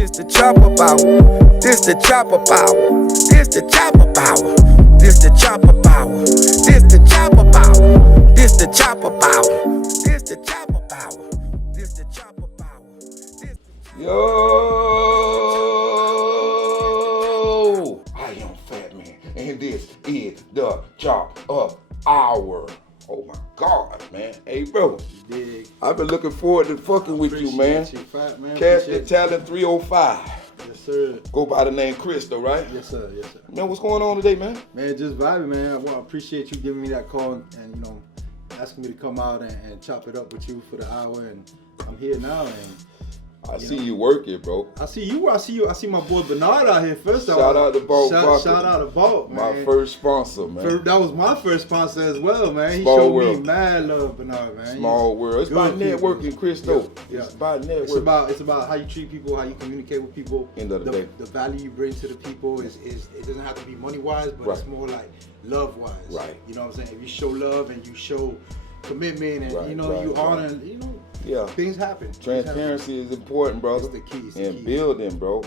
This the chopper power. This the chopper power. This the chopper power. This the chopper power. This the chopper power. This the chopper power. This the chopper power. This the chopper power. Yo, I am Fat Man, and this is the Chop Up Hour. Oh my God, man. Hey, bro. Dig. I've been looking forward to fucking with you, man. Fat Man. Castingtalent305. Yes, sir. Go by the name Chris, though, right? Yes, sir. Yes, sir. Man, what's going on today, man? Man, just vibing, man. Well, I appreciate you giving me that call and asking me to come out and chop it up with you for the hour. And I'm here now, and I see you working, bro. I see you. I see my boy Bernard out here. First, Shout out to Bolt. Shout out to Bolt, man. My first sponsor, man. That was my first sponsor as well, man. Small he showed world. me mad love, Bernard, man. Small world. It's about networking, Chris, though. Yeah. It's about networking. It's about how you treat people, how you communicate with people. End of the day. The value you bring to the people is it doesn't have to be money wise, but it's more like love wise. Right. You know what I'm saying? If you show love and you show commitment and you honor, things happen. Transparency is important, brother. It's the key. And building, bro.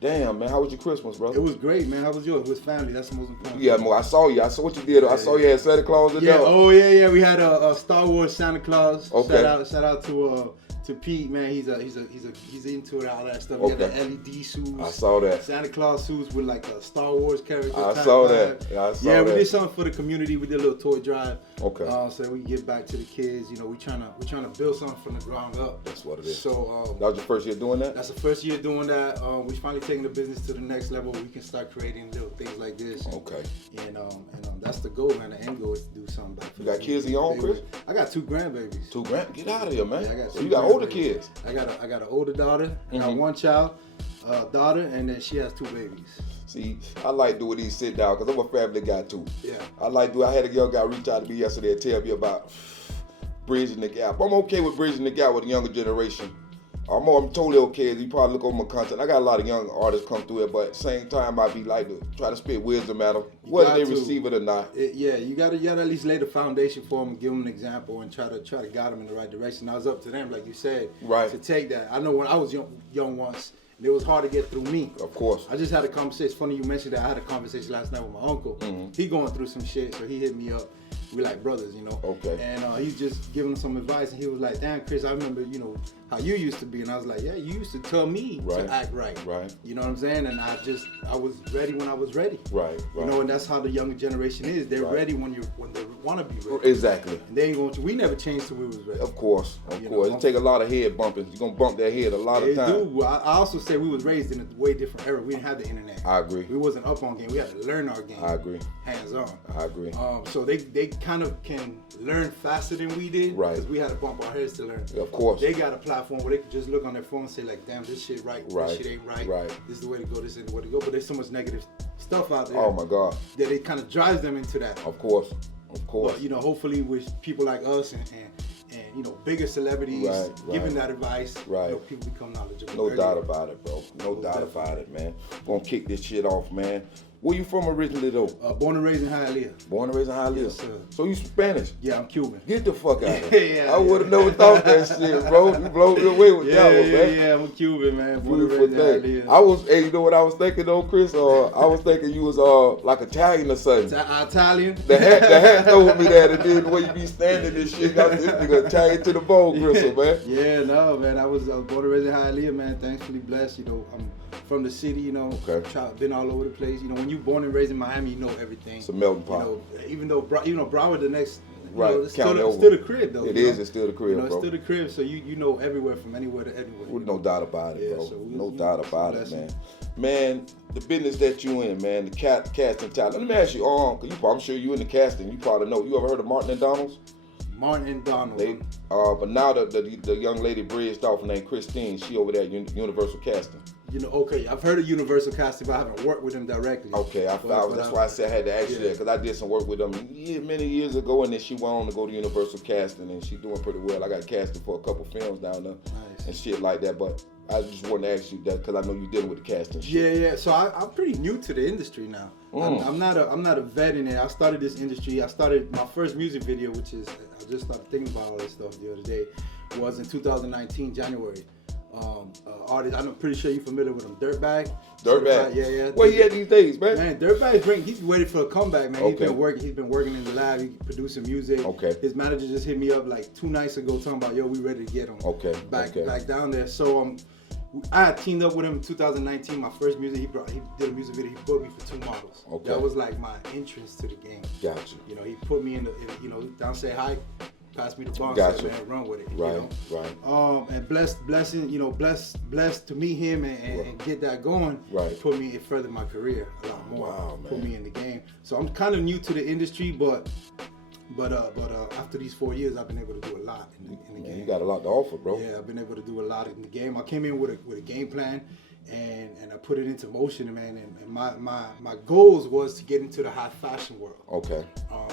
Damn, man, how was your Christmas, brother? It was great, man. How was yours? It was family. That's the most important. Yeah, I saw you. I saw what you did. I saw you had Santa Claus in there. Oh yeah. We had a Star Wars Santa Claus. Okay. Shout out to Pete, man. He's into it, all that stuff. He had the LED suits. I saw that. Santa Claus suits with like a Star Wars character. I saw that. Yeah, we did something for the community. We did a little toy drive. Okay. So we give back to the kids. You know, we trying to build something from the ground up. That's what it is. So that was your first year doing that? That's the first year doing that. We finally taking the business to the next level. We can start creating little things like this. Okay. And that's the goal, man. The end goal is to do something back for you got kids of your own, Chris? I got 2 grandbabies. 2 grand? Get out of here, man. Yeah, I got so you got older kids? I got an older daughter. I got one child, daughter, and then she has 2 babies. See, I like doing these sit down because I'm a family guy too. Yeah. I had a young guy reach out to me yesterday and tell me about bridging the gap. I'm okay with bridging the gap with the younger generation. I'm totally okay. You probably look over my content. I got a lot of young artists come through it, but at the same time, I be like to try to spit wisdom at them, whether they receive it or not. You gotta at least lay the foundation for them and give them an example and try to guide them in the right direction. Now it's up to them, like you said, to take that. I know when I was young once, it was hard to get through me. Of course. I just had a conversation. It's funny you mentioned that. I had a conversation last night with my uncle. He going through some shit, so he hit me up. We like brothers, Okay. And he's just giving him some advice, and he was like, "Damn, Chris, I remember, how you used to be." And I was like, "Yeah, you used to tell me to act right." Right. You know what I'm saying? And I was ready when I was ready. Right. And that's how the younger generation is. They're ready when they want to be ready. Exactly. And they ain't going to. We never changed till we was ready. Of course. It take a lot of head bumping. You're gonna bump that head a lot of times. I also say we was raised in a way different era. We didn't have the internet. I agree. We wasn't up on game. We had to learn our game. I agree. Hands on. I agree. So they kind of can learn faster than we did. Right. Because we had to bump our heads to learn. Of course. They got a platform where they could just look on their phone and say like, "Damn, this shit right. This shit ain't right. Right. This is the way to go. This is the way to go." But there's so much negative stuff out there. Oh my God. That it kind of drives them into that. Of course. But hopefully with people like us and bigger celebrities giving that advice, people become knowledgeable. No doubt about it, bro. No doubt about it, man. We're gonna kick this shit off, man. Where you from originally, though? Born and raised in Hialeah. Born and raised in Hialeah? Yes, sir. So you Spanish? Yeah, I'm Cuban. Get the fuck out of here. I would have never thought that shit, bro. You blow me away with that one, man. Yeah, I'm Cuban, man. Beautiful thing. You know what I was thinking, though, Chris? I was thinking you was like Italian or something. Italian? The hat told me that, and then the way you be standing and shit, got this nigga Italian to the bone, Gristle, man. Yeah, no, man. I was born and raised in Hialeah, man. Thankfully blessed, I'm from the city, been all over the place. When you born and raised in Miami, you know everything. It's a melting pot. Even though Broward the next, it's still the crib though. It's still the crib, bro. It's still the crib, so you know everywhere from anywhere to anywhere. With no doubt about it, bro. So no doubt about it, man. Man, the business that you in, man, the casting talent. Let me ask you, I'm sure you in the casting. You probably know. You ever heard of Martin and Donald's? Martin and Donald. But now the young lady bridged off named Christine. She over there at Universal Casting. Okay, I've heard of Universal Casting, but I haven't worked with them directly. Okay, that's why I said I had to ask you that, because I did some work with them many years ago, and then she went on to go to Universal Casting, and she's doing pretty well. I got casted for a couple films down there and shit like that, but I just wanted to ask you that because I know you're dealing with the casting shit. Yeah. So I'm pretty new to the industry now. I'm not a vet in it. I started this industry. I started my first music video, which is I just started thinking about all this stuff the other day, was in 2019 January. artist. I'm pretty sure you're familiar with him, Dirtbag. Dirtbag. Yeah. Where he at these days, man? Man, Dirtbag he's ready for a comeback, man. Okay. He's been working in the lab, he's producing music. Okay. His manager just hit me up like 2 nights ago talking about, yo, we ready to get him back down there. So I had teamed up with him in 2019, my first music. He did a music video, he booked me for 2 models. Okay. That was like my entrance to the game. Gotcha. You know, he put me down say hi, pass me the ball, Gotcha. said, man, run with it. Right, you know? And blessed to meet him and get that going. Right. Put me, it furthered my career a lot more. Wow, man. Put me in the game. So I'm kind of new to the industry, but after these 4 years, I've been able to do a lot in the game. You got a lot to offer, bro. Yeah, I've been able to do a lot in the game. I came in with a game plan, and I put it into motion, man. And my goals was to get into the high fashion world. Okay.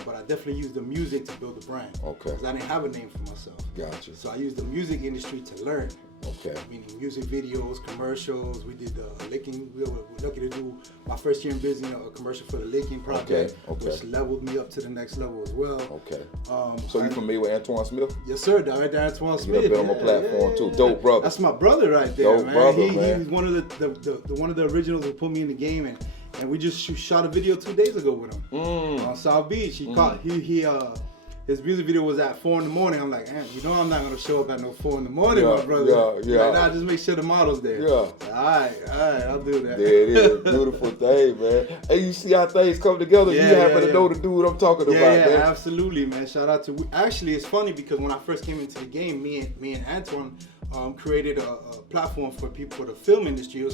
But I definitely used the music to build the brand. Okay. Because I didn't have a name for myself. Gotcha. So I used the music industry to learn. Okay. Meaning music videos, commercials. We did the licking. We were lucky to do my first year in business, a commercial for the licking project, which leveled me up to the next level as well. Okay. So you familiar with Antoine Smith? Yes, sir. Director Antoine Smith. You've been on my platform too. Dope brother. That's my brother right there, Dope man. brother, man. He's one of the originals who put me in the game, and we just shot a video 2 days ago with him on South Beach. His music video was at 4 in the morning. I'm like, you know I'm not gonna show up at no 4 in the morning, my brother. Yeah. Like, nah, just make sure the model's there. Yeah. All right, I'll do that. There it is. Beautiful thing, man. Hey, you see how things come together. You happen to know the dude I'm talking about, man. Yeah, absolutely, man. Shout out to. Actually, it's funny because when I first came into the game, me and Antoine created a platform for people for the film industry. It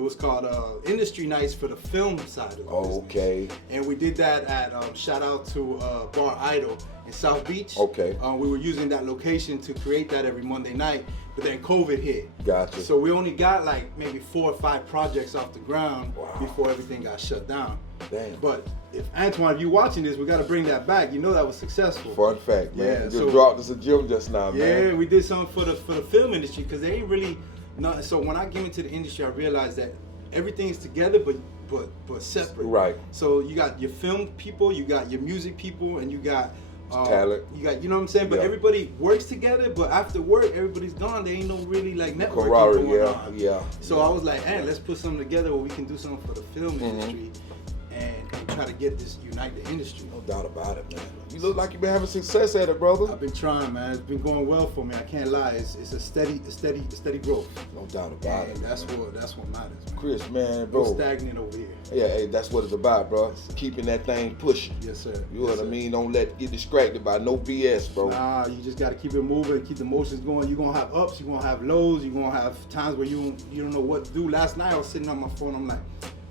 was called Industry Nights for the film side of the business. Okay. And we did that at shout out to Bar Idol in South Beach. Okay. We were using that location to create that every Monday night, but then COVID hit. Gotcha. So we only got like maybe 4 or 5 projects off the ground before everything got shut down. Damn. But if Antoine, if you watching this, we got to bring that back. You know that was successful. Fun fact, man. Yeah, You so, dropped us a gem just now, man. Yeah, we did something for the film industry because they ain't really not. So when I came into the industry, I realized that everything's together, but separate. Right. So you got your film people, you got your music people, and you got talent. You got, you know what I'm saying? But everybody works together, but after work, everybody's gone. There ain't no really like networking going on. Yeah. So I was like, hey, let's put something together where we can do something for the film industry and try to get this, unite the industry. No doubt about it, man. You look like you've been having success at it, brother. I've been trying, man. It's been going well for me. I can't lie. It's a steady growth. No doubt about it. That's what matters, man. Chris, man, bro. No stagnant over here. Yeah, hey, that's what it's about, bro. Keeping that thing pushing. Yes, sir. You know what I mean? Don't get distracted by no BS, bro. Nah, you just gotta keep it moving, keep the motions going. You're gonna have ups, you're gonna have lows, you're gonna have times where you don't know what to do. Last night I was sitting on my phone, I'm like,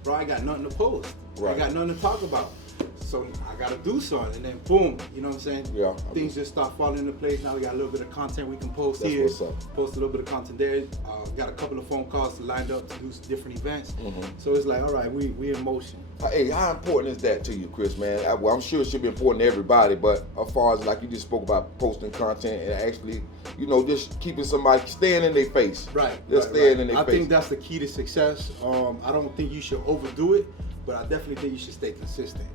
bro, I got nothing to post. Right. I got nothing to talk about. So I gotta do something, and then boom, you know what I'm saying? Yeah. Things just start falling into place. Now we got a little bit of content we can post That's here. what's up. Post a little bit of content there. Got a couple of phone calls lined up to do different events. So it's like, all right, we in motion. Hey, how important is that to you, Chris, man? Well, I'm sure it should be important to everybody, but as far as like you just spoke about posting content and actually, you know, just keeping somebody staying in their face. Right. Just staying in their face. I think that's the key to success. I don't think you should overdo it, but I definitely think you should stay consistent.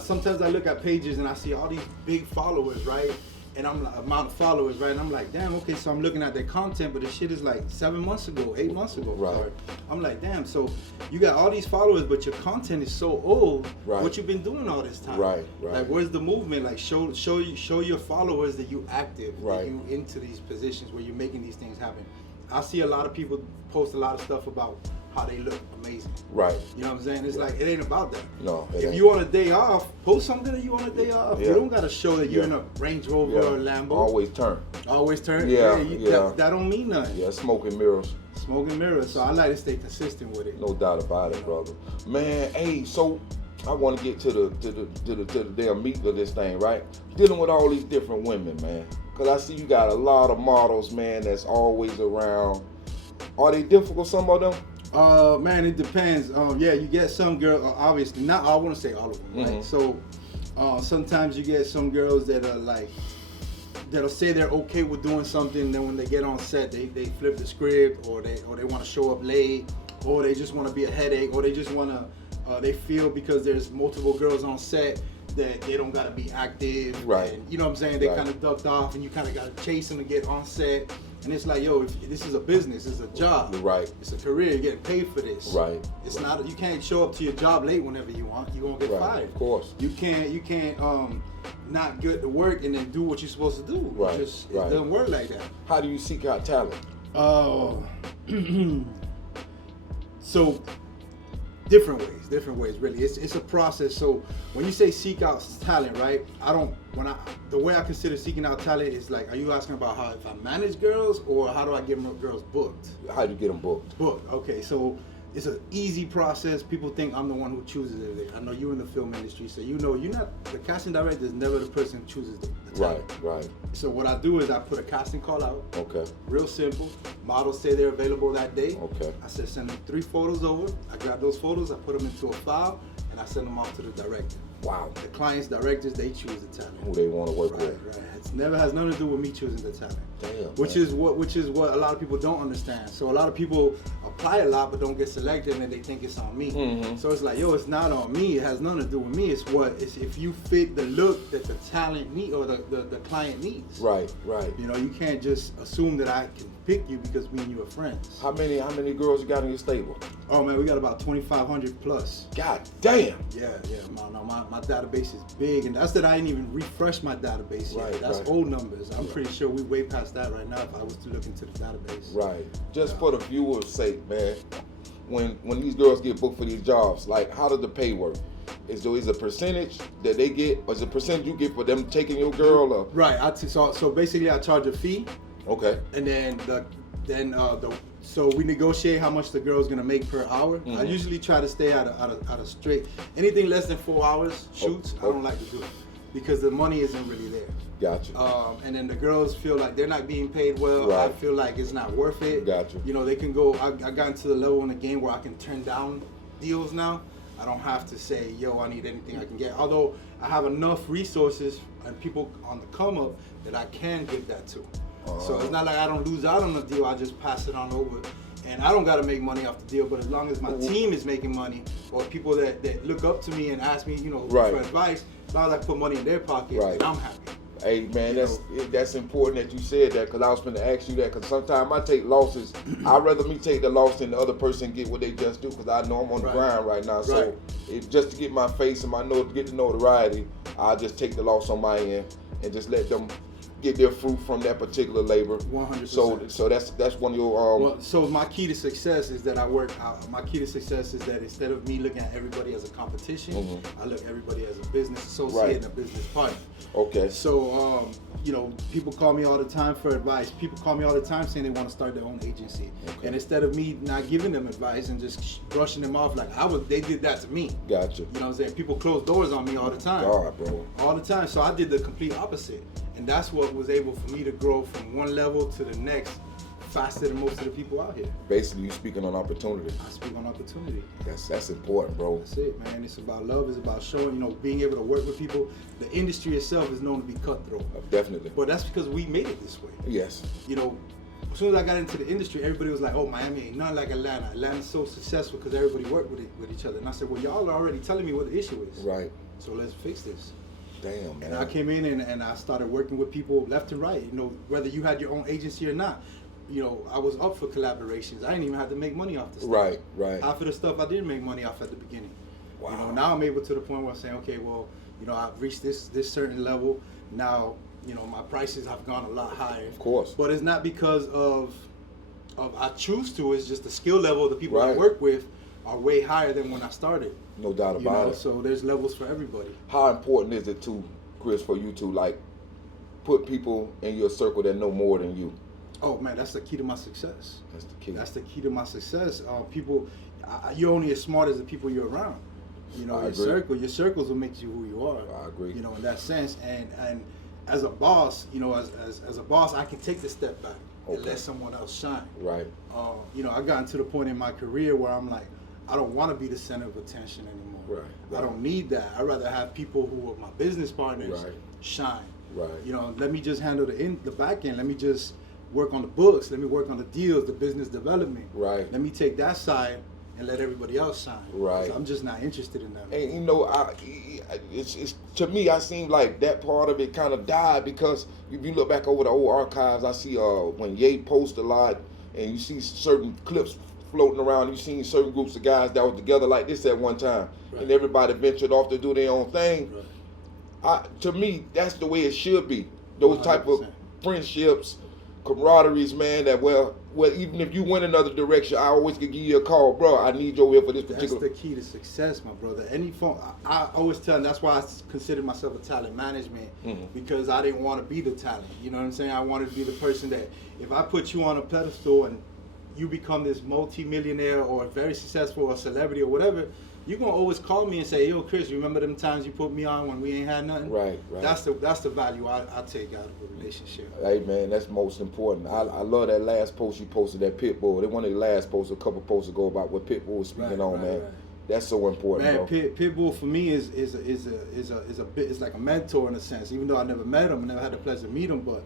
Sometimes I look at pages and I see all these big followers, right? And I'm like, amount of followers, right? And I'm like, damn, okay, so I'm looking at their content, but the shit is like 7 months ago, 8 months ago. Right. I'm like, damn, so you got all these followers, but your content is so old. Right. What you been doing all this time? Right. Like, where's the movement? Like, show your followers that you active, right, that you into these positions where you're making these things happen. I see a lot of people post a lot of stuff about how they look amazing. Right. You know what I'm saying? It's like, it ain't about that. No. If you on a day off, post something that you on a day off. Yeah. You don't gotta show that you're in a Range Rover or a Lambo. Always turn. Always turn. Yeah. That don't mean nothing. Yeah, smoking mirrors. Smoking mirrors. So I like to stay consistent with it. No doubt about it, brother. Man, hey, so I want to get to the damn meat of this thing, right? Dealing with all these different women, man. Cause I see you got a lot of models, man, that's always around. Are they difficult, some of them? Man, it depends. Yeah, you get some girls, obviously, not, I want to say all of them, right? So, sometimes you get some girls that are like, that'll say they're okay with doing something, then when they get on set, they flip the script, or they want to show up late, or they just want to be a headache, or they just want to, they feel because there's multiple girls on set that they don't gotta be active. Right. And, you know what I'm saying? They Right. kind of ducked off, and you kind of gotta chase them to get on set. And it's like, yo, if this is a business, it's a job. Right. It's a career. You're getting paid for this. Right. It's not. You can't show up to your job late whenever you want. You're gonna get Right. fired. Of course. You can't not get to work and then do what you're supposed to do. Right. It Right. doesn't work like that. How do you seek out talent? Oh, so different ways really. It's a process. So when you say seek out talent, right? The way I consider seeking out talent is like, are you asking about how if I manage girls, or how do I get girls booked? How do you get them booked? Booked. Okay, so it's an easy process. People think I'm the one who chooses it. I know you're in the film industry, so you know you're not the casting director is never the person who chooses the talent. Right. So what I do is I put a casting call out. Okay. Real simple. Models say they're available that day. Okay. I said send them 3 photos over. I grab those photos, I put them into a file, and I send them off to the director. Wow. The clients, directors, they choose the talent. Who they want to work Right. with. It never has nothing to do with me choosing the talent. Damn. Which is what a lot of people don't understand. So a lot of people apply a lot but don't get selected, and they think it's on me. Mm-hmm. So it's like, yo, it's not on me. It has nothing to do with me. It's if you fit the look that the talent need or the client needs. Right. You know, you can't just assume that I can pick you because me and you are friends. How many girls you got in your stable? Oh man, we got about 2,500 plus. God damn. Yeah. My database is big, and that's that I ain't even refreshed my database yet. Right, That's right. old numbers. I'm pretty sure we way past that right now if I was to look into the database. Right. Just for the viewers' sake, man. When these girls get booked for these jobs, like, how does the pay work? Is there a percentage that they get, or is it a percentage you get for them taking your girl? Or? Right. So basically, I charge a fee, Okay. and so we negotiate how much the girl's gonna make per hour. I Mhm. usually try to stay out of straight. Anything less than 4 hours shoots, I don't like to do it because the money isn't really there. Gotcha. And then the girls feel like they're not being paid well. Right. I feel like it's not worth it. Gotcha. You know, they can go. I got into the level in the game where I can turn down deals now. I don't have to say, yo, I need anything I can get. Although I have enough resources and people on the come up that I can give that to. So it's not like I don't lose out on the deal. I just pass it on over. And I don't got to make money off the deal, but as long as my team is making money, or people that look up to me and ask me, you know, Right. for advice, as long as I put money in their pocket, Right. then I'm happy. Hey man, You that's important that you said that, because I was going to ask you that, because sometimes I take losses. I'd rather me take the loss than the other person get what they just do, because I know I'm on the Right. grind right now. So Right. just to get my face and get the notoriety, I'll just take the loss on my end and just let them get their fruit from that particular labor. 100%. So that's one of your Well, so my key to success is that my key to success is that instead of me looking at everybody as a competition, I look at everybody as a business associate Right. and a business partner. Okay. So, you know, people call me all the time for advice. People call me all the time saying they want to start their own agency. Okay. And instead of me not giving them advice and just brushing them off like they did that to me. Gotcha. You know what I'm saying? People close doors on me all the time. God, bro. All the time. So I did the complete opposite. And that's what was able for me to grow from one level to the next faster than most of the people out here. Basically, you speaking on opportunity. I speak on opportunity. That's important, bro. That's it, man. It's about love. It's about showing, you know, being able to work with people. The industry itself is known to be cutthroat. Definitely. But that's because we made it this way. Yes. You know, as soon as I got into the industry, everybody was like, oh, Miami ain't nothing like Atlanta. Atlanta's so successful because everybody worked with each other. And I said, well, y'all are already telling me what the issue is. Right. So let's fix this. Damn, man. And I came in and I started working with people left and right. You know, whether you had your own agency or not. You know, I was up for collaborations. I didn't even have to make money off the stuff. Right. Half of the stuff I didn't make money off at the beginning. Wow. You know, now I'm able to the point where I'm saying, okay, well, you know, I've reached this certain level. Now, you know, my prices have gone a lot higher. Of course. But it's not because of I choose to. It's just the skill level of the people I Right. work with are way higher than when I started. No doubt You about know, it. so there's levels for everybody. How important is it to, Chris, for you to like put people in your circle that know more than you? Oh man, that's the key to my success. That's the key. That's the key to my success. You're only as smart as the people you're around. You know, I agree. your circles will make you who you are. I agree. You know, in that sense, and as a boss, you know, as a boss, I can take the step back and Okay. let someone else shine. Right. You know, I gotten to the point in my career where I'm like, I don't want to be the center of attention anymore. Right. I don't need that. I'd rather have people who are my business partners Right. shine. Right. You know, let me just handle the back end. Let me just work on the books. Let me work on the deals, the business development. Right. Let me take that side and let everybody else shine. Right. I'm just not interested in that. And you know, it's to me, I seem like that part of it kind of died, because if you look back over the old archives, I see when Ye posts a lot, and you see certain clips floating around. You've seen certain groups of guys that were together like this at one time, Right. and everybody ventured off to do their own thing. Right. To me, that's the way it should be. Those type of 100%. friendships, camaraderies, man. That well, even if you went another direction, I always could give you a call, bro. I need you over here for this particular. That's the key to success, my brother. Any form, I always tell them, that's why I consider myself a talent management, because I didn't want to be the talent. You know what I'm saying? I wanted to be the person that if I put you on a pedestal and you become this multi-millionaire or very successful or celebrity or whatever, you're gonna always call me and say, "Yo, Chris, remember them times you put me on when we ain't had nothing?" Right. That's the value I take out of a relationship. Hey man, that's most important. I love that last post you posted, that Pitbull. They one of the last posts a couple posts ago about what Pitbull was speaking on, man. Right. That's so important, Man, bro. Pitbull for me is a bit, it's like a mentor in a sense. Even though I never met him, I never had the pleasure to meet him, but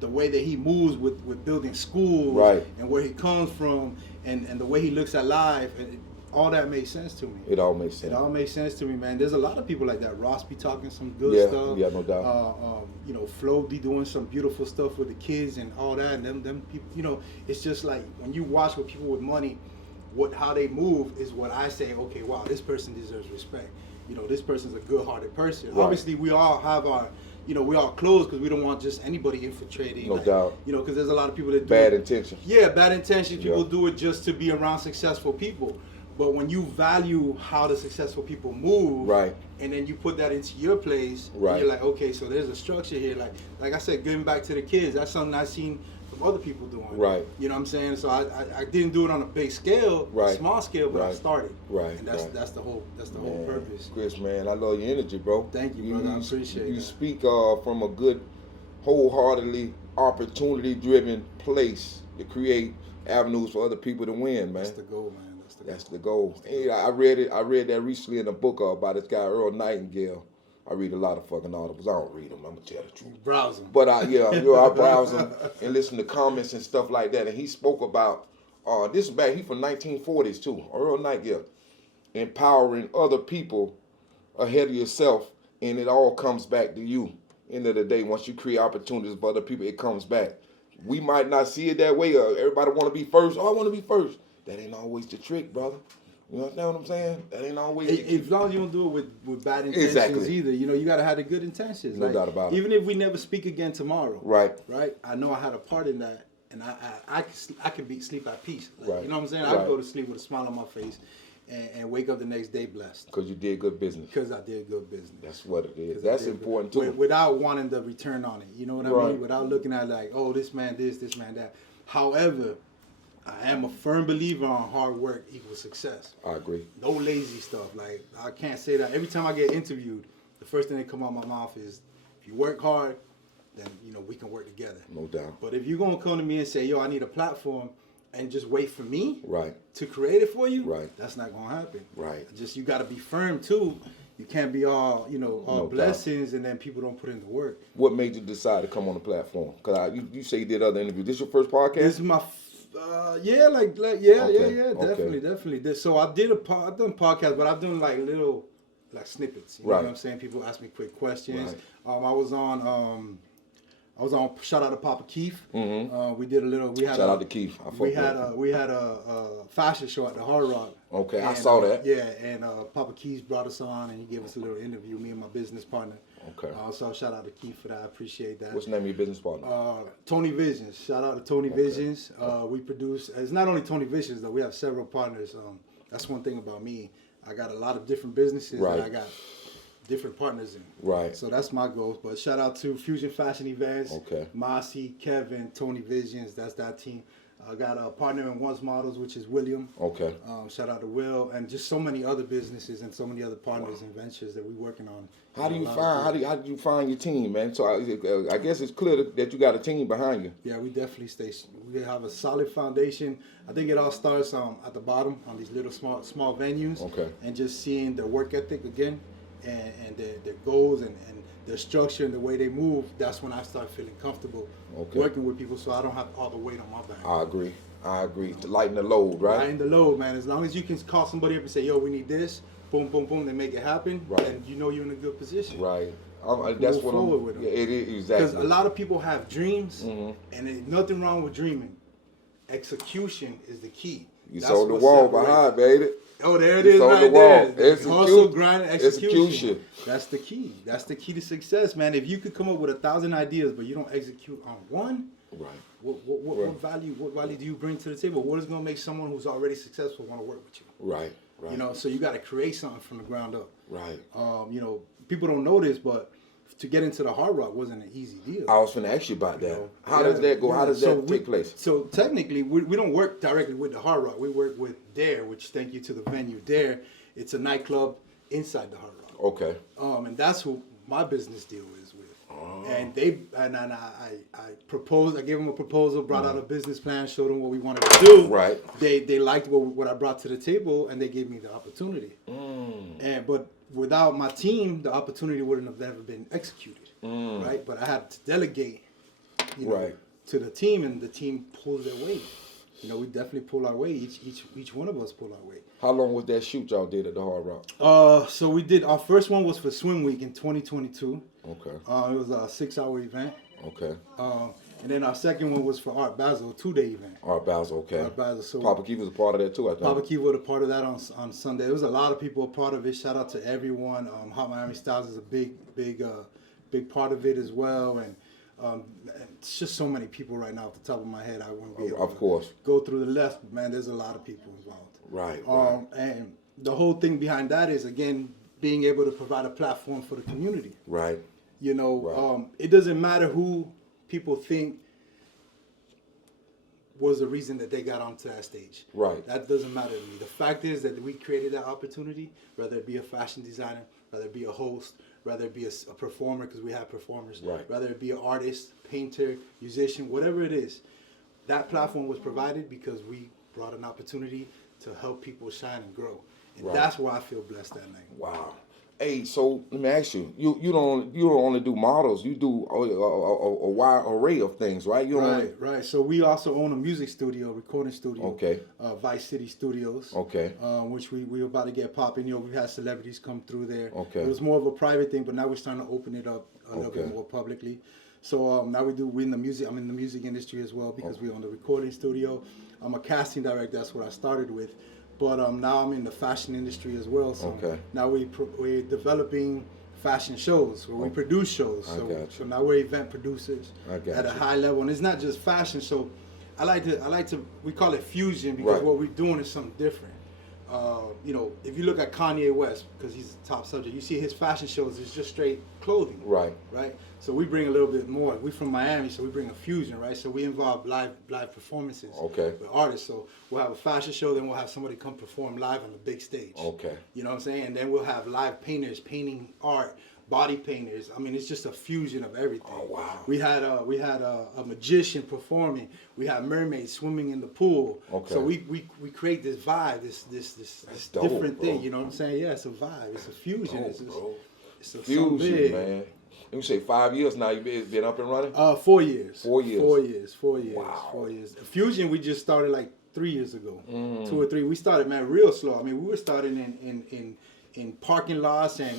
the way that he moves with building schools, Right. and where he comes from, and the way he looks at life, and all that makes sense to me. It all makes sense. It all makes sense to me, man. There's a lot of people like that. Ross be talking some good Yeah, stuff. yeah, no doubt. You know, Flo be doing some beautiful stuff with the kids and all that. And them people, you know, it's just like when you watch with people with money, how they move is what I say. Okay, wow, this person deserves respect. You know, this person's a good-hearted person. Right. Obviously, we all have our, you know, we all close because we don't want just anybody infiltrating. No doubt. You know, because there's a lot of people that do Bad it. intentions. Yeah, bad intentions. People Yeah. do it just to be around successful people. But when you value how the successful people move, Right. and then you put that into your place, Right. and you're like, okay, so there's a structure here. Like I said, giving back to the kids, that's something I've seen from other people doing. Right. You know what I'm saying? So I didn't do it on a big scale, Right. small scale, but I Right. started. Right. And that's Right. that's the whole Man, purpose. Chris, man, I love your energy, bro. Thank you, brother. I appreciate You that. speak from a good, wholeheartedly, opportunity-driven place to create avenues for other people to win, man. That's the goal, man. That's the goal. Hey, I read that recently in a book about this guy Earl Nightingale. I read a lot of fucking articles. I don't read them. I'm gonna tell the truth. Browse them. But I browse them and listen to comments and stuff like that. And he spoke about this is back. He from 1940s too. Earl Nightingale, empowering other people ahead of yourself, and it all comes back to you. End of the day, once you create opportunities for other people, it comes back. We might not see it that way. Everybody want to be first. Oh, I want to be first. That ain't always the trick, brother. You understand what I'm saying? That ain't always the As long as you don't do it with bad intentions Exactly. either. You know, you gotta have the good intentions. No doubt about it. Even if we never speak again tomorrow. Right. Right. I know I had a part in that, and I could sleep at peace. Like, Right. You know what I'm saying? Right. I could go to sleep with a smile on my face, and wake up the next day blessed. Because you did good business. Because I did good business. That's what it is. 'Cause I That's did important good- too. Without wanting the return on it. You know what I Right. mean? Without looking at like, oh, this man this man that. However, I am a firm believer on hard work equals success. I agree. No lazy stuff. Like, I can't say that. Every time I get interviewed, the first thing that come out of my mouth is, if you work hard, then, you know, we can work together. No doubt. But if you're going to come to me and say, yo, I need a platform, and just wait for me Right. to create it for you, Right. that's not going to happen. Right. Just, you got to be firm, too. You can't be all, you know, all No doubt. blessings, and then people don't put in the work. What made you decide to come on the platform? Because you say you did other interviews. This your first podcast? This is my, yeah, Okay. definitely. So I've done podcasts, but I've done like little, like snippets. You know Right. what I'm saying? People ask me quick questions. Right. I was on shout out to Papa Keith. Mm-hmm. We did a little. We had Shout a, out to Keith. I fuck We with had him. we had a fashion show at the Hard Rock. Okay, I And, saw that. Yeah, and Papa Keith brought us on, and he gave us a little interview. Me and my business partner. Okay. So shout out to Keith for that. I appreciate that. What's the name of your business partner? Tony Visions. Shout out to Tony Visions. We produce. It's not only Tony Visions though. We have several partners. That's one thing about me. I got a lot of different businesses Right. that I got different partners in. Right. So that's my goal. But shout out to Fusion Fashion Events. Okay. Mossy, Kevin, Tony Visions. That's that team. I got a partner in Once Models, which is William. Okay. Shout out to Will, and just so many other businesses and so many other partners and ventures that we're working on. How do you find your team, man? So I guess it's clear that you got a team behind you. Yeah, we definitely we have a solid foundation. I think it all starts at the bottom on these little small venues. Okay. And just seeing their work ethic again, and their goals and their structure and the way they move. That's when I start feeling comfortable Okay. working with people, so I don't have all the weight on my back. I agree. I agree. To lighten the load, right? Lighten the load, man. As long as you can call somebody up and say, yo, we need this, boom, boom, boom, they make it happen, Right. and you know you're in a good position. Right. That's Move what forward I'm. with them. Yeah, it is exactly. Because a lot of people have dreams, Mm-hmm. and there's nothing wrong with dreaming. Execution is the key. You That's saw the what wall separates. behind, baby. Oh, there it You is saw right the wall. there. Hustle, grind, execution. That's the key. That's the key to success, man. If you could come up with 1,000 ideas, but you don't execute on one, Right. what value do you bring to the table? What is going to make someone who's already successful want to work with you? Right. Right. You know, so you got to create something from the ground up. Right. You know, people don't know this, but to get into the hard rock wasn't an easy deal. I was going to ask you about that. You know, How does that go? How does that take place? So technically, we don't work directly with the Hard Rock. We work with Dare, which thank you to the venue Dare. It's a nightclub inside the Hard Rock. Okay. And that's who my business deal is with. Oh. And I proposed. I gave them a proposal, brought out a business plan, showed them what we wanted to do. Right. They liked what I brought to the table, and they gave me the opportunity. But without my team, the opportunity wouldn't have ever been executed. Right. But I had to delegate, Right. to the team, and the team pulls their weight. You know, we definitely pull our weight. Each one of us pull our weight. How long was that shoot y'all did at the Hard Rock? So we did, our first one was for Swim Week in 2022. Okay. It was a 6-hour event. Okay. And then our second one was for Art Basel, a 2-day event. Art Basel, okay. Art Basel. So Papa Key was a part of that too, I think. Papa Key was a part of that on Sunday. There was a lot of people a part of it. Shout out to everyone. Hot Miami Styles is a big part of it as well. And it's just so many people right now off the top of my head. I wouldn't be able to go through the list, but man, there's a lot of people involved. Right. And the whole thing behind that is, again, being able to provide a platform for the community. Right. You know, it doesn't matter who people think was the reason that they got onto that stage. Right. That doesn't matter to me. The fact is that we created that opportunity, whether it be a fashion designer, whether it be a host, whether it be a performer, because we have performers, right. Whether it be an artist, painter, musician, whatever it is. That platform was provided because we brought an opportunity to help people shine and grow. And that's why I feel blessed that night. Wow. Hey, so let me ask you. You don't only do models. You do a wide array of things, right? Right. So we also own a music studio, recording studio. Okay. Vice City Studios. Okay. Which we're about to get popping. You know, we've had celebrities come through there. Okay. It was more of a private thing, but now we're starting to open it up a little bit more publicly. So now we're in the music. I'm in the music industry as well because we own the recording studio. I'm a casting director. That's what I started with. But now I'm in the fashion industry as well. So now we're developing fashion shows where we produce shows. So now we're event producers at a high level, and it's not just fashion. So I like to we call it fusion because what we're doing is something different. You know, if you look at Kanye West, because he's the top subject, you see his fashion shows is just straight clothing. Right. So we bring a little bit more. We're from Miami, so we bring a fusion, right? So we involve live performances with artists. So we'll have a fashion show, then we'll have somebody come perform live on the big stage. You know what I'm saying? And then we'll have live painters painting art, body painters. I mean, it's just a fusion of everything. Oh wow! We had a magician performing. We had mermaids swimming in the pool. So we create this vibe, this different thing. You know what I'm saying? Yeah, it's a vibe. It's a fusion. It's a fusion, man. You say 5 years now. You've been up and running? 4 years. 4 years. 4 years. 4 years. Wow. 4 years. Fusion, we just started like 3 years ago. 2 or 3. We started, man, real slow. I mean, we were starting in parking lots and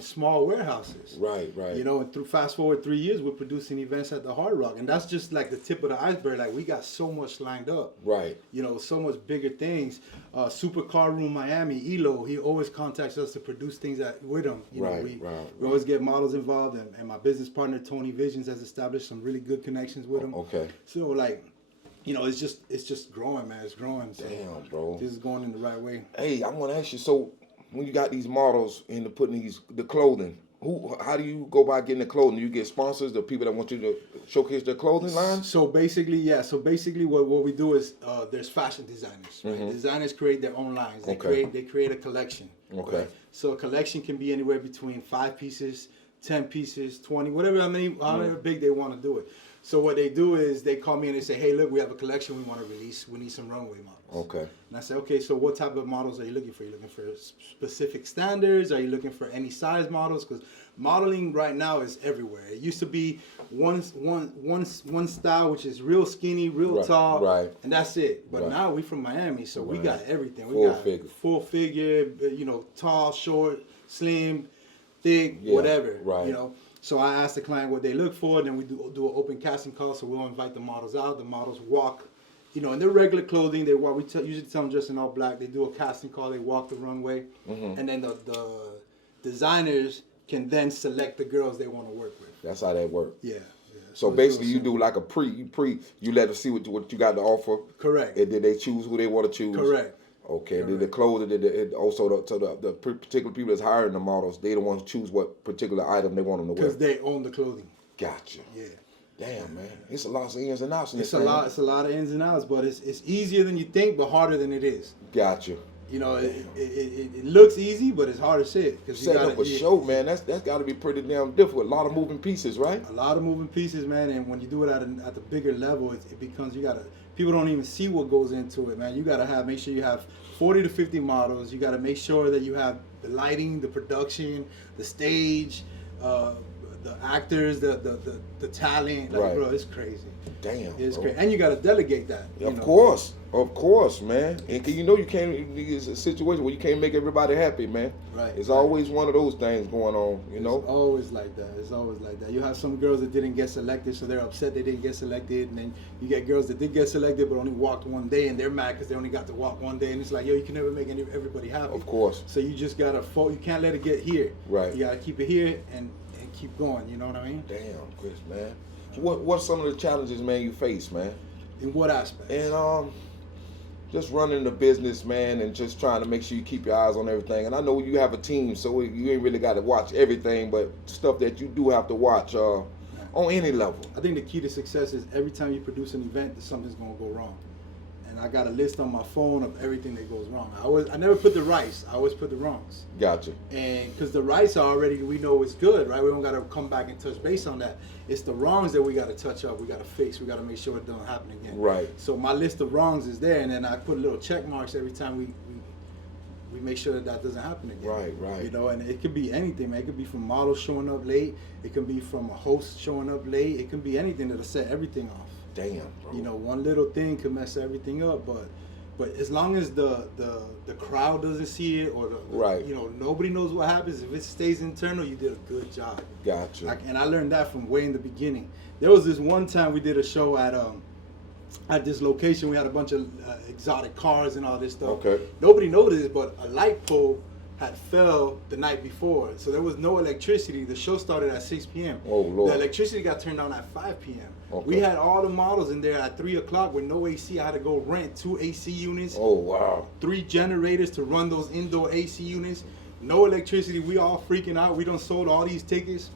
small warehouses. Right. You know, and fast forward 3 years, we're producing events at the Hard Rock, and that's just like the tip of the iceberg. Like we got so much lined up. Right. You know, so much bigger things. Supercar Room Miami, Elo, he always contacts us to produce things with him. You know, we always get models involved, and my business partner Tony Visions has established some really good connections with him. So like, you know, it's just growing, man. It's growing. So damn, bro. This is going in the right way. Hey, I want to ask you. So when you got these models into putting the clothing, how do you go about getting the clothing? Do you get sponsors, the people that want you to showcase their clothing line? So basically, yeah. So basically, what we do is there's fashion designers. Right? Designers create their own lines. They create a collection. Right? So a collection can be anywhere between 5 pieces, 10 pieces, 20, however big they want to do it. So what they do is they call me and they say, hey, look, we have a collection we want to release. We need some runway models. Okay. And I say, okay, so what type of models are you looking for? Are you looking for specific standards? Are you looking for any size models? Because modeling right now is everywhere. It used to be one style, which is real skinny, real tall, and that's it. But now we from Miami, so we got everything. We got full figure, you know, tall, short, slim, thick, whatever. Right. You know. So I ask the client what they look for, and then we do an open casting call. So we'll invite the models out. The models walk, you know, in their regular clothing. They walk. We usually tell them dress in all black. They do a casting call. They walk the runway, and then the designers can then select the girls they want to work with. That's how that works. Yeah. So basically, you do like a you let them see what you got to offer. Correct. And then they choose who they want to choose. Correct. Okay, then the clothing, the particular people that's hiring the models, they the ones choose what particular item they want them to wear. Because they own the clothing. Gotcha. Yeah. Damn, man, it's a lot of ins and outs in this thing. It's a lot of ins and outs, but it's easier than you think, but harder than it is. Gotcha. You know, it looks easy, but it's hard to sit. Setting up a show, man, that's got to be pretty damn difficult. A lot of moving pieces, right? A lot of moving pieces, man. And when you do it at the bigger level, it becomes people don't even see what goes into it, man. You gotta make sure you have 40 to 50 models. You gotta make sure that you have the lighting, the production, the stage, the actors, the talent. Like, bro, it's crazy. Damn, it's crazy. And you gotta delegate that. Of course, man. And you know you can't. It's a situation where you can't make everybody happy, man. Right. It's always one of those things going on, you know. It's always like that. It's always like that. You have some girls that didn't get selected, so they're upset they didn't get selected, and then you get girls that did get selected but only walked one day, and they're mad because they only got to walk one day, and it's like, yo, you can never make everybody happy. Of course. So you just gotta you can't let it get here. Right. You gotta keep it here and keep going. You know what I mean? Damn, Chris, man. What's some of the challenges, man, you face, man? In what aspect? And just running the business, man, and just trying to make sure you keep your eyes on everything. And I know you have a team, so you ain't really got to watch everything, but stuff that you do have to watch on any level. I think the key to success is every time you produce an event, something's gonna go wrong. And I got a list on my phone of everything that goes wrong. I never put the rights. I always put the wrongs. Gotcha. And because the rights are already, we know it's good, right? We don't got to come back and touch base on that. It's the wrongs that we got to touch up. We got to fix. We got to make sure it doesn't happen again. Right. So my list of wrongs is there, and then I put little check marks every time we make sure that doesn't happen again. Right. You know, and it could be anything, man. It could be from models showing up late. It could be from a host showing up late. It can be anything that'll set everything off. Damn, bro. You know, one little thing could mess everything up, but as long as the crowd doesn't see it, or you know, nobody knows what happens. If it stays internal, you did a good job. Gotcha. And I learned that from way in the beginning. There was this one time we did a show at this location. We had a bunch of exotic cars and all this stuff. Okay. Nobody noticed, but a light pole had fell the night before, so there was no electricity. The show started at 6 p.m. Oh, Lord. The electricity got turned on at 5 p.m. Okay. We had all the models in there at 3 o'clock with no AC. I had to go rent 2 AC units. Oh, wow. 3 generators to run those indoor AC units. No electricity. We all freaking out. We done sold all these tickets,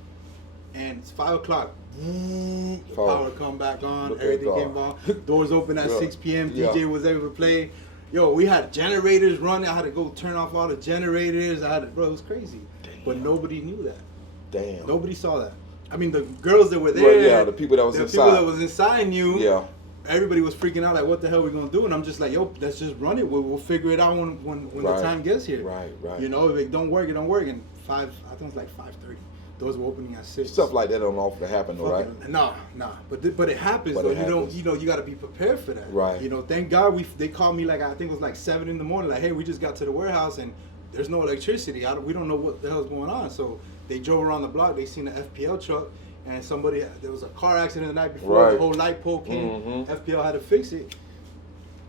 and it's 5 o'clock. The power come back on. Everything came on. Doors open at 6 p.m. DJ was able to play. Yo, we had generators running. I had to go turn off all the generators. It was crazy. Damn. But nobody knew that. Damn. Nobody saw that. I mean, the girls that were there, the people that was inside. The people that was inside knew. Yeah. Everybody was freaking out, like, what the hell are we gonna do? And I'm just like, yo, let's just run it. We'll figure it out when the time gets here. Right. You know, if it don't work, it don't work. And I think it was like 5:30. Doors were opening at 6. Stuff like that don't often happen, though, right? Nah. But it happens. Though. You got to be prepared for that. Right. You know, thank God they called me like I think it was like 7 in the morning. Like, hey, we just got to the warehouse and there's no electricity. We don't know what the hell's going on. So they drove around the block. They seen an FPL truck and there was a car accident the night before. Right. The whole light pole came. Mm-hmm. FPL had to fix it.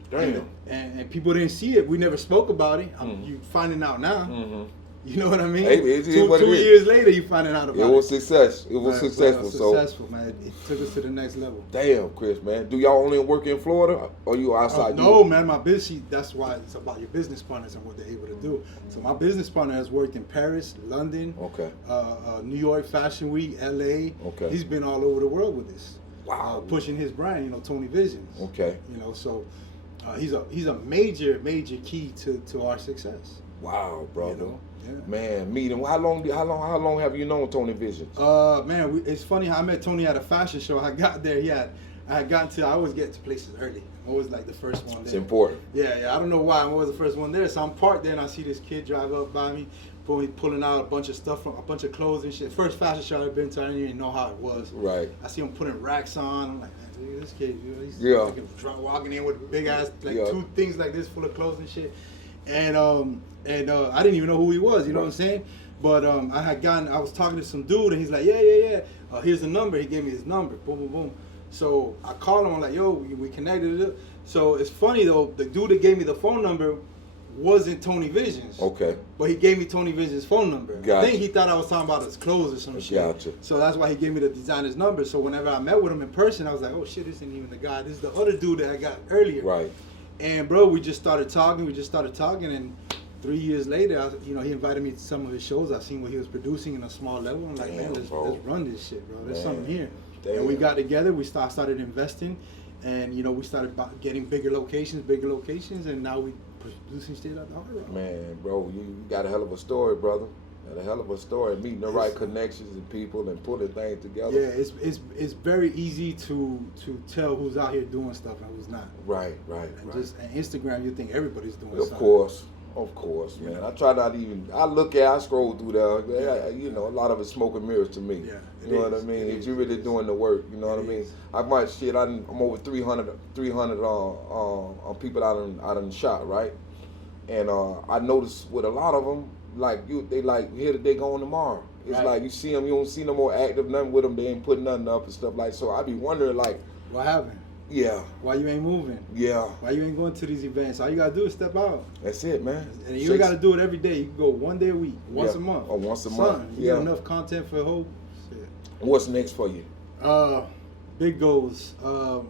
Damn. And people didn't see it. We never spoke about it. You finding out now. Mm-hmm. You know what I mean? Hey, it is what 2 it is. years later, you finding out about it. It was success. It was successful. Successful, man. It took us to the next level. Damn, Chris, man. Do y'all only work in Florida, or you outside? No, man. My business. That's why it's about your business partners and what they're able to do. So my business partner has worked in Paris, London, New York Fashion Week, LA. Okay. He's been all over the world with this. Wow. Pushing his brand, you know, Tony Visions. Okay. You know, so he's a major key to our success. Wow, brother. You know? Yeah. Man, meeting. How long have you known Tony Visions? Man, it's funny how I met Tony at a fashion show. I got there, I always get to places early. I'm always like the first one there. It's important. Yeah, I don't know why I'm always the first one there. So I'm parked there and I see this kid drive up by me, pulling out a bunch of stuff from a bunch of clothes and shit. First fashion show I've been to, I didn't even know how it was. Right. I see him putting racks on. I'm like, man, dude, this kid, he's walking in with big ass, two things like this full of clothes and shit. And I didn't even know who he was. You know what I'm saying? But I was talking to some dude and he's like, yeah. Here's the number. He gave me his number. Boom, boom, boom. So I called him. I'm like, yo, we connected. So it's funny though. The dude that gave me the phone number wasn't Tony Visions. Okay. But he gave me Tony Visions' phone number. Gotcha. I think he thought I was talking about his clothes or some shit. Gotcha. So that's why he gave me the designer's number. So whenever I met with him in person, I was like, oh shit, this isn't even the guy. This is the other dude that I got earlier. Right. And bro, we just started talking, and 3 years later, he invited me to some of his shows. I seen what he was producing in a small level. I'm like, man, let's run this shit, bro. There's something here. Damn. And we got together. We started investing, and we started getting bigger locations, and now we producing shit out the Hard Rock. Man, bro, you got a hell of a story, brother. Got a hell of a story. Meeting the right connections and people and putting things together. Yeah, it's very easy to tell who's out here doing stuff and who's not. Right. And Instagram, you think everybody's doing something. Of course, man. I try not even. I scroll through there. A lot of it's smoke and mirrors to me. Yeah, you know what I mean. If you're really doing the work, you know what I mean. I'm over 300 people out in shot, right? And I noticed with a lot of them, they here today, going tomorrow. It's like you see them, you don't see no more active, nothing with them. They ain't putting nothing up and stuff so. I be wondering what happened? Yeah. Why you ain't moving? Yeah. Why you ain't going to these events? All you gotta do is step out. That's it, man. And you ain't gotta do it every day. You can go one day a week, once a month. Or once a month. You got enough content for a whole shit. What's next for you? Big goals. I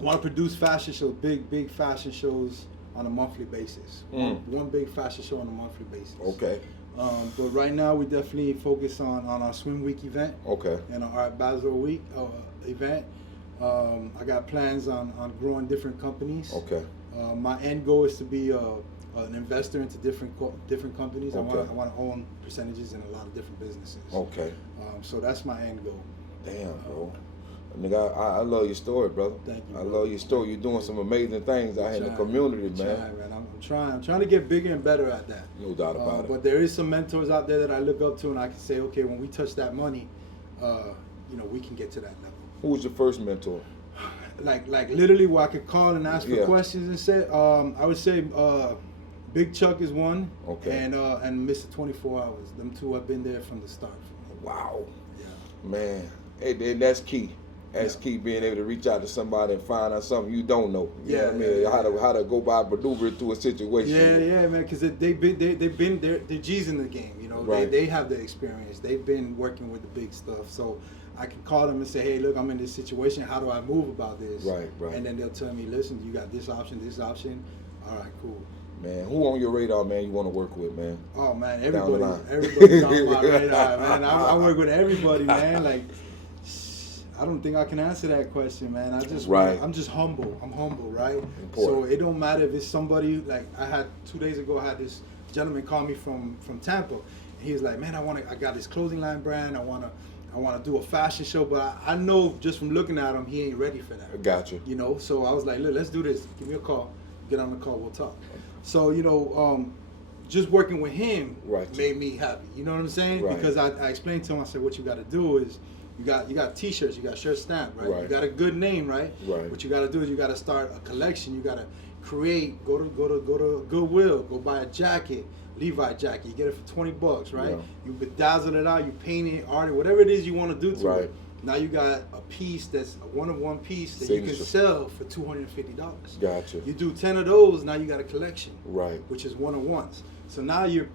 want to produce fashion shows, big fashion shows on a monthly basis. One big fashion show on a monthly basis. Okay. But right now we definitely focus on our Swim Week event. Okay. And our Art Basel Week event. I got plans on growing different companies. Okay. My end goal is to be an investor into different companies. Okay. I want to own percentages in a lot of different businesses. Okay. So that's my end goal. Damn, bro. Nigga, I love your story, brother. Thank you. I love your story. You're doing some amazing things out here in the community, man. I'm trying to get bigger and better at that. No doubt about it. But there is some mentors out there that I look up to, and I can say, okay, when we touch that money, we can get to that level. Who was your first mentor? Like literally where I could call and ask for questions and say, I would say Big Chuck is one. Okay. And Mr. 24 Hours. Them two have been there from the start. Wow. Yeah. Man. Hey, that's key. That's key, being able to reach out to somebody and find out something you don't know. You know what I mean? How to go by maneuver through a situation. Yeah, man, because they've been they're G's in the game. Right. They have the experience. They've been working with the big stuff. So I can call them and say, hey, look, I'm in this situation. How do I move about this? Right. And then they'll tell me, listen, you got this option. All right, cool. Man, who on your radar, man, you want to work with, man? Oh, man, everybody's on my radar, man. I work with everybody, man. I don't think I can answer that question, man. I'm just humble. I'm humble, right? Important. So it don't matter if it's somebody, 2 days ago, I had this gentleman call me from Tampa. He was like, man, I got this clothing line brand. I want to do a fashion show, but I know just from looking at him, he ain't ready for that. Gotcha. So I was like, look, let's do this. Give me a call. Get on the call. We'll talk. So, just working with him made me happy. You know what I'm saying? Right. Because I explained to him, I said, what you got to do is, you got T-shirts, you got shirt stamp, right? You got a good name, right? What you got to do is you got to start a collection. You got to create. Go to Goodwill. Go buy a jacket, Levi jacket. You get it for $20, right? Yeah. You bedazzle it out. You paint it, art it, whatever it is you want to do to it. Now you got a piece that's a one-of-one piece that you can sell for $250. Gotcha. You do 10 of those, now you got a collection, right? Which is one-of-ones. So now you're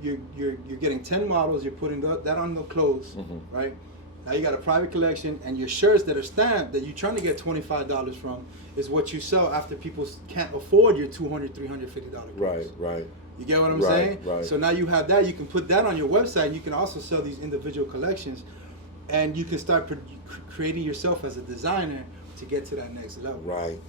getting 10 models. You're putting that on the clothes, right? Now you got a private collection, and your shirts that are stamped that you're trying to get $25 from is what you sell after people can't afford your $200, $350 clothes. Right. You get what I'm saying? Right. So now you have that. You can put that on your website. You can also sell these individual collections, and you can start creating yourself as a designer to get to that next level. Right.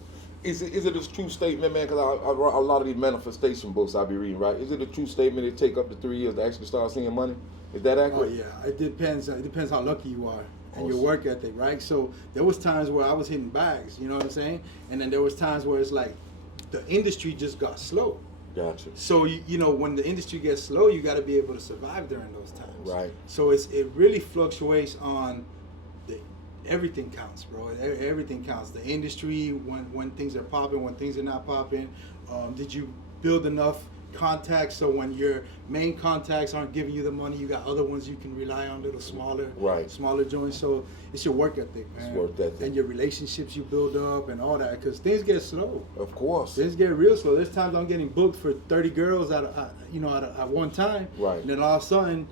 Is it a true statement, man? Because a lot of these manifestation books I be reading, right? Is it a true statement it take up to 3 years to actually start seeing money? Is that Oh accurate? yeah, it depends. It depends how lucky you are and your Awesome. work ethic, right? So there was times where I was hitting bags, you know what I'm saying, and then there was times where it's like the industry just got slow. Gotcha. So you know when the industry gets slow, you got to be able to survive during those times. Right. So it really fluctuates on the everything counts, bro. Everything counts. The industry, when things are popping, when things are not popping. Did you build enough contacts so when your main contacts aren't giving you the money, you got other ones you can rely on, little smaller, Right. smaller joints. So it's your work ethic, man. It's work ethic. And your relationships you build up and all that, because things get slow. Of course. Things get real slow. There's times I'm getting booked for 30 girls at one time. Right. And then all of a sudden,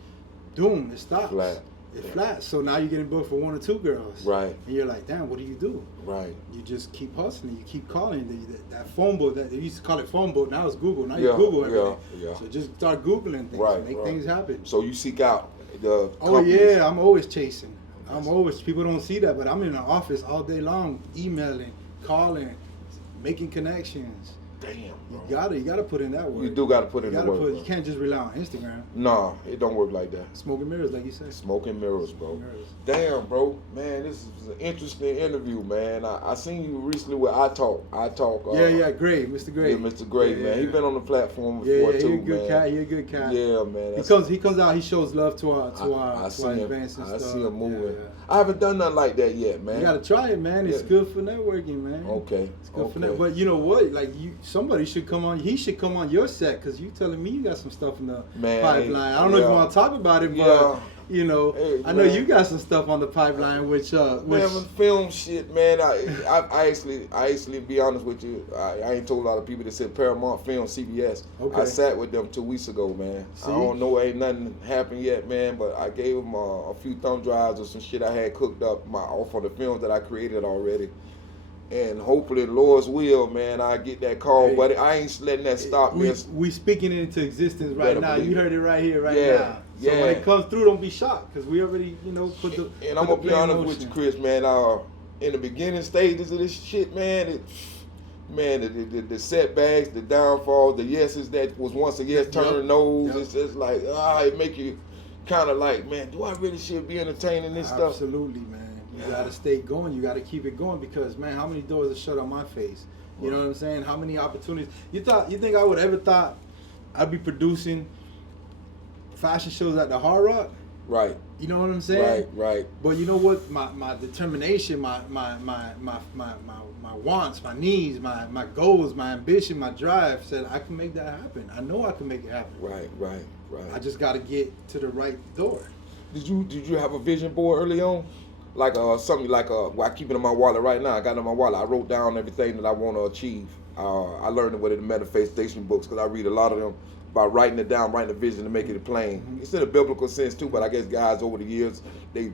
boom, it stops. Flat. It's Yeah. flat. So now you're getting booked for 1 or 2 girls. Right. And you're like, damn, what do you do? Right. You just keep hustling. You keep calling. That phone book, that they used to call it phone book. Now it's Google. Now you Yeah, Google everything. yeah. So just start Googling things. Right. Make right. things happen. So you seek out the Oh companies. yeah, I'm always chasing. People don't see that, but I'm in the office all day long, emailing, calling, making connections. Damn, You bro. gotta put in that work. You do got to put in You the gotta work. put. bro. You can't just rely on Instagram. Nah, it don't work like that. Smoke and mirrors, like you said. Smoke and mirrors, bro. Mirrors. Damn, bro. Man, this is an interesting interview, man. I seen you recently with I Talk. Yeah, Gray, Mr. Gray. Yeah, Mr. Gray, Yeah, man. He yeah. been on the platform Yeah, before yeah, too, you're a good man. cat. You're a good cat. Yeah, man. He comes out. He shows love to our I see him. events and I stuff. see him moving. Yeah, yeah. I haven't done nothing like that yet, man. You gotta try it, man. It's Yeah. good for networking, man. Okay. It's good for okay. networking. But you know what? Like somebody should come on. He should come on your set because you telling me you got some stuff in the Man, pipeline. I don't know if you yeah. want to talk about it, but Yeah. you know, Hey, I know man. you got some stuff on the pipeline, which Man, film shit, man. I actually be honest with you. I ain't told a lot of people that said Paramount Film, CBS. Okay. I sat with them 2 weeks ago, man. See? I don't know, ain't nothing happened yet, man. But I gave them a few thumb drives of some shit I had cooked up off of the films that I created already. And hopefully, Lord's will, man, I get that call. Hey. But I ain't letting that stop me. we speaking it into existence right Better now. believe You it. heard it right here, right Yeah, now. So when yeah. it comes through, don't be shocked because we already, put the. And put I'm the gonna be plan in honest with you, motion. Chris, man. In the beginning stages of this shit, man, the setbacks, the downfalls, the yeses that was once a yes turn Yep. no's. Yep. It's just like it make you kind of like, man, do I really should be entertaining this stuff? Absolutely, man. You Yeah. gotta stay going. You gotta keep it going because, man, how many doors are shut on my face? You know Right. what I'm saying? How many opportunities? You think I would ever thought I'd be producing fashion shows at the Hard Rock? Right, You know what I'm saying? right. But you know what? My determination, my wants, my needs, my goals, my ambition, my drive said I can make that happen. I know I can make it happen. Right. I just got to get to the right door. Did you have a vision board early on? Like something like well, I keep it in my wallet right now. I got it in my wallet. I wrote down everything that I want to achieve. I learned it with the manifestation books because I read a lot of them about writing it down, writing a vision to make it plain. Mm-hmm. It's in a biblical sense too, but I guess guys over the years they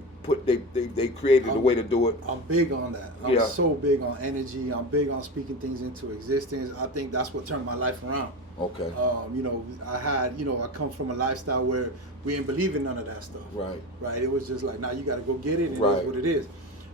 created a way to do it. I'm big on that. I'm Yeah. so big on energy. I'm big on speaking things into existence. I think that's what turned my life around. Okay. I come from a lifestyle where we didn't believe in none of that stuff. Right. Right. It was just like, now you got to go get it, and Right. it's what it is.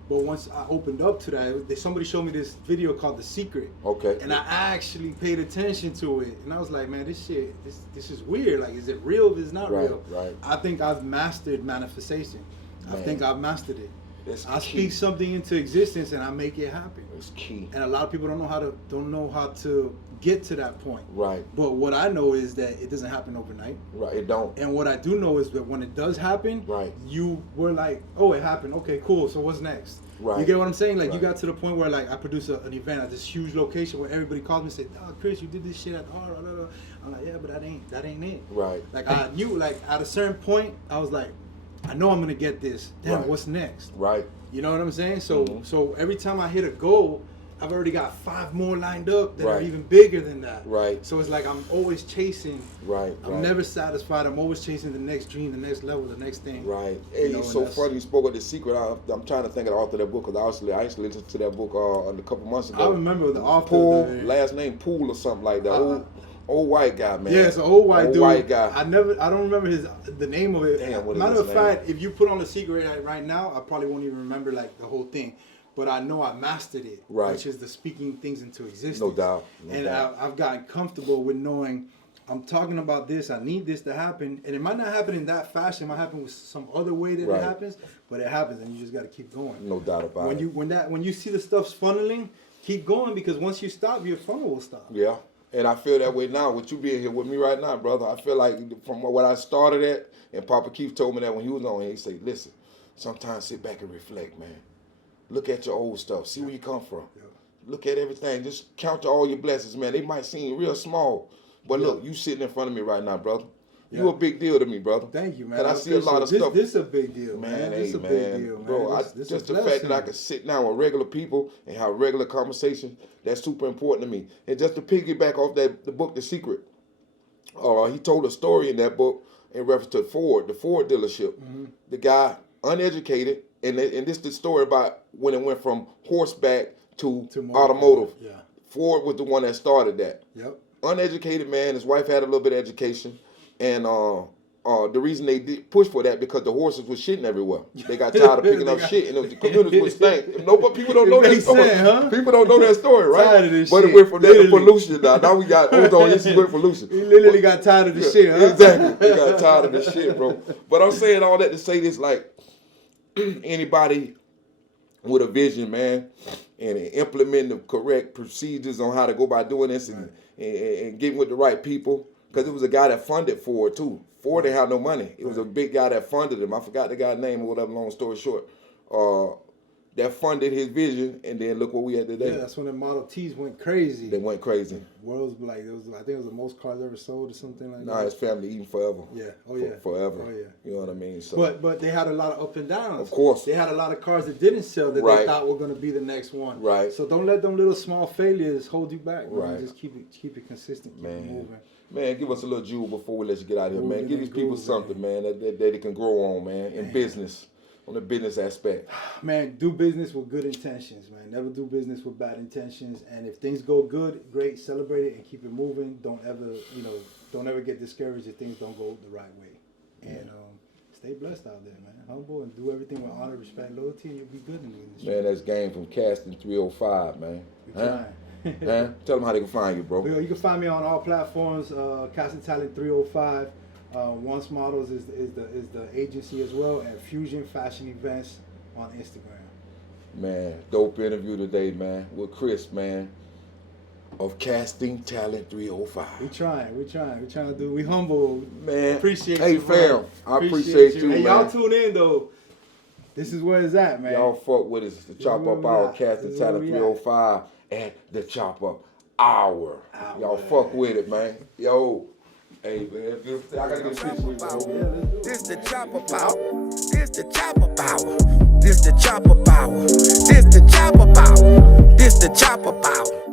But once I opened up to that, somebody showed me this video called The Secret. Okay. And I actually paid attention to it, and I was like, man, this is weird. Like, is it real? If it's not Right, real. right. I think I've mastered manifestation. I Man. think I've mastered it. That's I key. speak something into existence and I make it happen. It's key. And a lot of people don't know how to get to that point. Right. But what I know is that it doesn't happen overnight. Right. It don't. And what I do know is that when it does happen, Right. you were like, oh, it happened. Okay, cool. So what's next? Right. You get what I'm saying? Like, you Right. got to the point where, like, I produce an event at this huge location where everybody calls me and say, oh, Chris, you did this shit at I'm like, yeah, but that ain't it. Right. Like, I knew, like, at a certain point, I was like, I know I'm going to get this. Damn, Right. what's next? Right. You know what I'm saying? So Mhm. so every time I hit a goal, I've already got 5 more lined up that are Right. even bigger than that. Right. So it's like I'm always chasing. Right. I'm never satisfied. I'm always chasing the next dream, the next level, the next thing. Right. Hey, You know, it's and so that's- funny you spoke of The Secret. I'm trying to think of the author of that book because I actually listened to that book a couple months ago. I remember the author. Poole, the- last name Poole or something like that. Old white guy, man. Yeah, it's an old white dude. White guy. I don't remember the name of it. Damn, what is Matter his of name? fact, if you put on The Secret right now, I probably won't even remember like the whole thing. but I know I mastered it, Right. which is the speaking things into existence. No doubt. And I've gotten comfortable with knowing I'm talking about this. I need this to happen, and it might not happen in that fashion. It might happen with some other way that it happens, but it happens, and you just got to keep going. No doubt about it. When you see the stuff's funneling, keep going, because once you stop, your funnel will stop. Yeah, and I feel that way now with you being here with me right now, brother. I feel like from what I started at, and Papa Keith told me that when he was on here, he said, listen, sometimes sit back and reflect, man. Look at your old stuff. See where you come from. Yeah. Look at everything. Just count all your blessings, man. They might seem real small, but look, you sitting in front of me right now, brother. You a big deal to me, brother. Thank you, man. And I see a lot of stuff. This is a big deal, man. This is a big deal, man. Bro, just the fact that I can sit down with regular people and have regular conversations, that's super important to me. And just to piggyback off the book, The Secret, he told a story in that book in reference to Ford, the Ford dealership. Mm-hmm. The guy, uneducated, and this is the story about when it went from horseback to automotive. Yeah. Ford was the one that started that. Yep. Uneducated man, his wife had a little bit of education, and the reason they did push for that because the horses was shitting everywhere. They got tired of picking up shit, and the communities would stink. No, but people don't know that story. Huh? People don't know that story, right? Tired of this but shit. It went from that to pollution. Now we got ozone issues with pollution. He literally got tired of the shit, huh? Exactly. We got tired of this shit, bro. But I'm saying all that to say this, like, anybody with a vision, man, and implement the correct procedures on how to go by doing this and getting with the right people. Because it was a guy that funded Ford, too. Ford didn't have no money. It was a big guy that funded him. I forgot the guy's name or whatever, long story short. That funded his vision, and then look what we had today. Yeah, that's when the Model Ts went crazy. They went crazy. World's like, I think it was the most cars ever sold or something like that. Nah, his family eating forever. Yeah, oh yeah. Forever. Oh yeah. You know what I mean? So. But they had a lot of up and downs. Of course. They had a lot of cars that didn't sell that they thought were going to be the next one. Right. So don't let them little small failures hold you back. Man. Right. Just keep it consistent. Keep it moving. Man, give us a little jewel before we let you get out of here, man. Give these people something, man, that they can grow on, man, in business, on the business aspect. Man, do business with good intentions, man. Never do business with bad intentions. And if things go good, great, celebrate it and keep it moving. Don't ever get discouraged if things don't go the right way. And stay blessed out there, man. Humble and do everything with honor, respect, loyalty, and you'll be good in the industry. Man, that's game from Castingtalent305, man. Tell them how they can find you, bro. You can find me on all platforms. Castingtalent305. Once Models is the agency as well, and Fusion Fashion Events on Instagram. Man, dope interview today, man, with Chris, man, of Castingtalent305. We trying to do. We humble, man. Appreciate you. Hey, fam, I appreciate you, Hey, man. y'all tune in though. This is where it's at, man. Y'all fuck with us. The Chop Up Hour, Castingtalent305 at the Chop Up Hour. Y'all fuck with it, man. Yo. Hey, man, I gotta get a picture with you. This the Chopper Power. This the Chopper Power. This the Chopper Power. This the Chopper Power. This the Chopper Power.